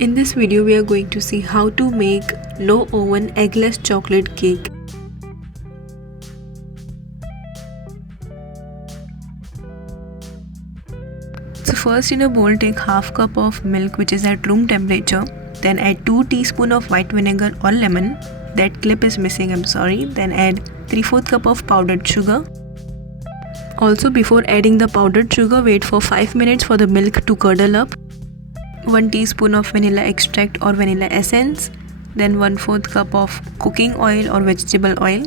In this video, we are going to see how to make no oven eggless chocolate cake. So first, in a bowl, take half cup of milk which is at room temperature. Then add 2 teaspoons of white vinegar or lemon. That clip is missing, I'm sorry. Then add 3/4 cup of powdered sugar. Also, before adding the powdered sugar, wait for 5 minutes for the milk to curdle up. 1 teaspoon of vanilla extract or vanilla essence, then 1/4 cup of cooking oil or vegetable oil.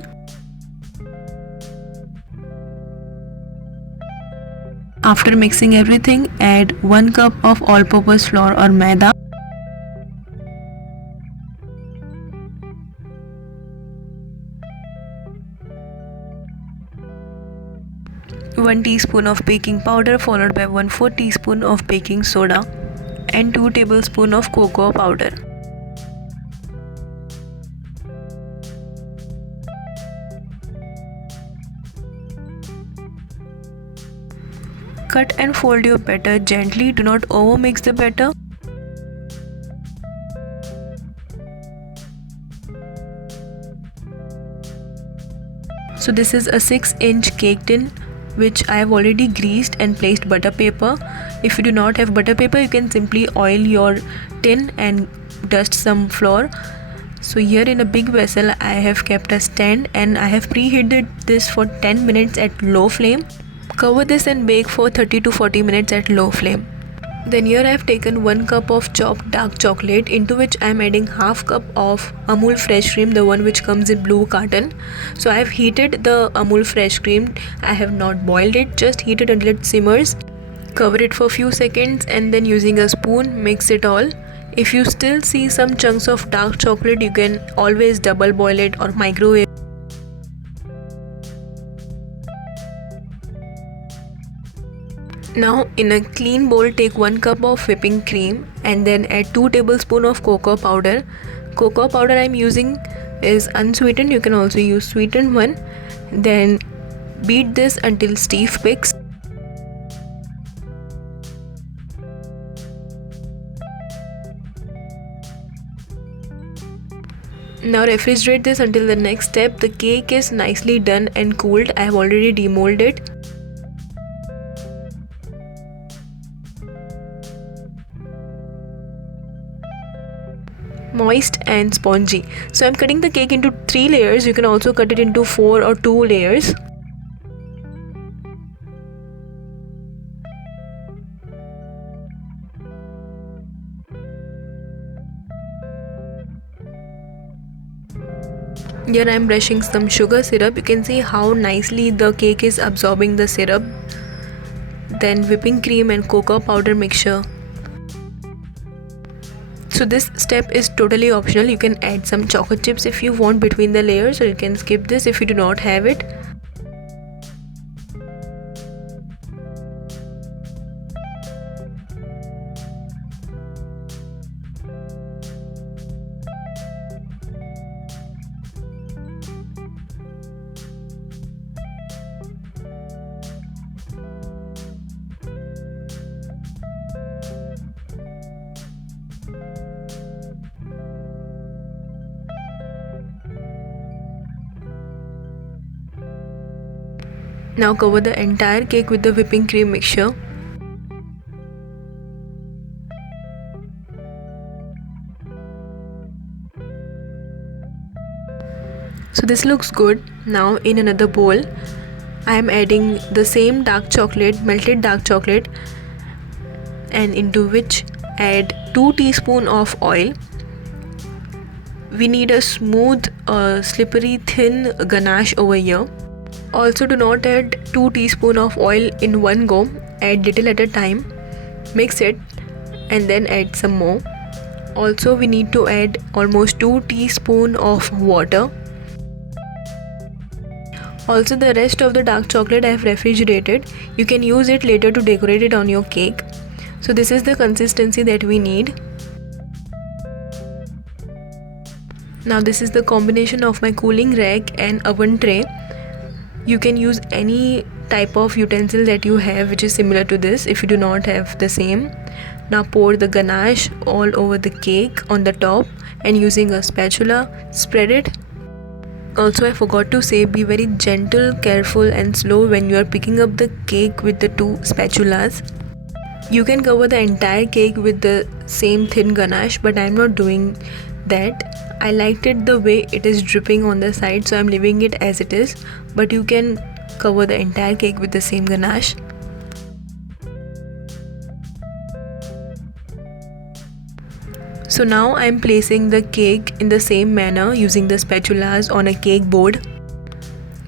After mixing everything, add 1 cup of all-purpose flour or maida. One teaspoon of baking powder followed by 1/4 teaspoon of baking soda and 2 tablespoons of cocoa powder. Cut and fold your batter gently, do not overmix the batter. So this is a 6-inch cake tin which I have already greased and placed butter paper. If you do not have butter paper, you can simply oil your tin and dust some flour. So here in a big vessel I have kept a stand and I have preheated this for 10 minutes at low flame. Cover this and bake for 30 to 40 minutes at low flame. Then here I have taken 1 cup of chopped dark chocolate, into which I am adding half cup of Amul fresh cream, the one which comes in blue carton. So I have heated the Amul fresh cream. I have not boiled it, just heat it until it simmers. Cover it for a few seconds and then using a spoon mix it all. If you still see some chunks of dark chocolate, you can always double boil it or microwave. Now in a clean bowl, take 1 cup of whipping cream and then add 2 tablespoons of cocoa powder. Cocoa powder I am using is unsweetened, you can also use sweetened one. Then beat this until stiff peaks. Now refrigerate this until the next step. The cake is nicely done and cooled. I have already demolded it. Moist and spongy. So I'm cutting the cake into 3 layers. You can also cut it into 4 or 2 layers. Here I am brushing some sugar syrup. You can see how nicely the cake is absorbing the syrup. Then whipping cream and cocoa powder mixture. So this step is totally optional. You can add some chocolate chips if you want between the layers, or you can skip this if you do not have it. Now cover the entire cake with the whipping cream mixture. So this looks good. Now in another bowl, I am adding the same dark chocolate, melted dark chocolate, and into which add 2 teaspoons of oil. We need a smooth, slippery, thin ganache over here. Also do not add 2 teaspoons of oil in one go, add little at a time, mix it and then add some more. Also we need to add almost 2 teaspoons of water. Also the rest of the dark chocolate I have refrigerated. You can use it later to decorate it on your cake. So this is the consistency that we need. Now this is the combination of my cooling rack and oven tray. You can use any type of utensil that you have which is similar to this. If you do not have the same, now pour the ganache all over the cake on the top, and using a spatula spread it. Also, I forgot to say, be very gentle, careful and slow when you are picking up the cake with the two spatulas. You can cover the entire cake with the same thin ganache, but I am not doing that. I liked it the way it is dripping on the side, so I am leaving it as it is, but you can cover the entire cake with the same ganache. So now I am placing the cake in the same manner using the spatulas on a cake board.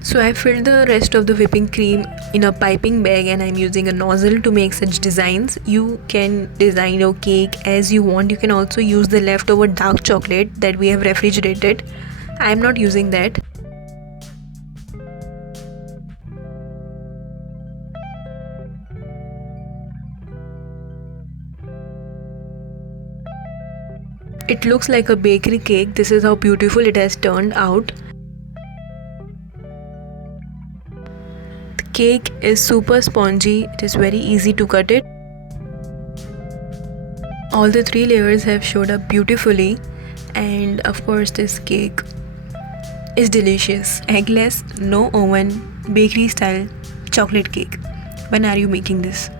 So I filled the rest of the whipping cream in a piping bag, and I'm using a nozzle to make such designs. You can design your cake as you want. You can also use the leftover dark chocolate that we have refrigerated. I'm not using that. It looks like a bakery cake. This is how beautiful it has turned out. The cake is super spongy. It is very easy to cut it. All the 3 layers have showed up beautifully, and of course this cake is delicious. Eggless, no oven, bakery style chocolate cake. When are you making this?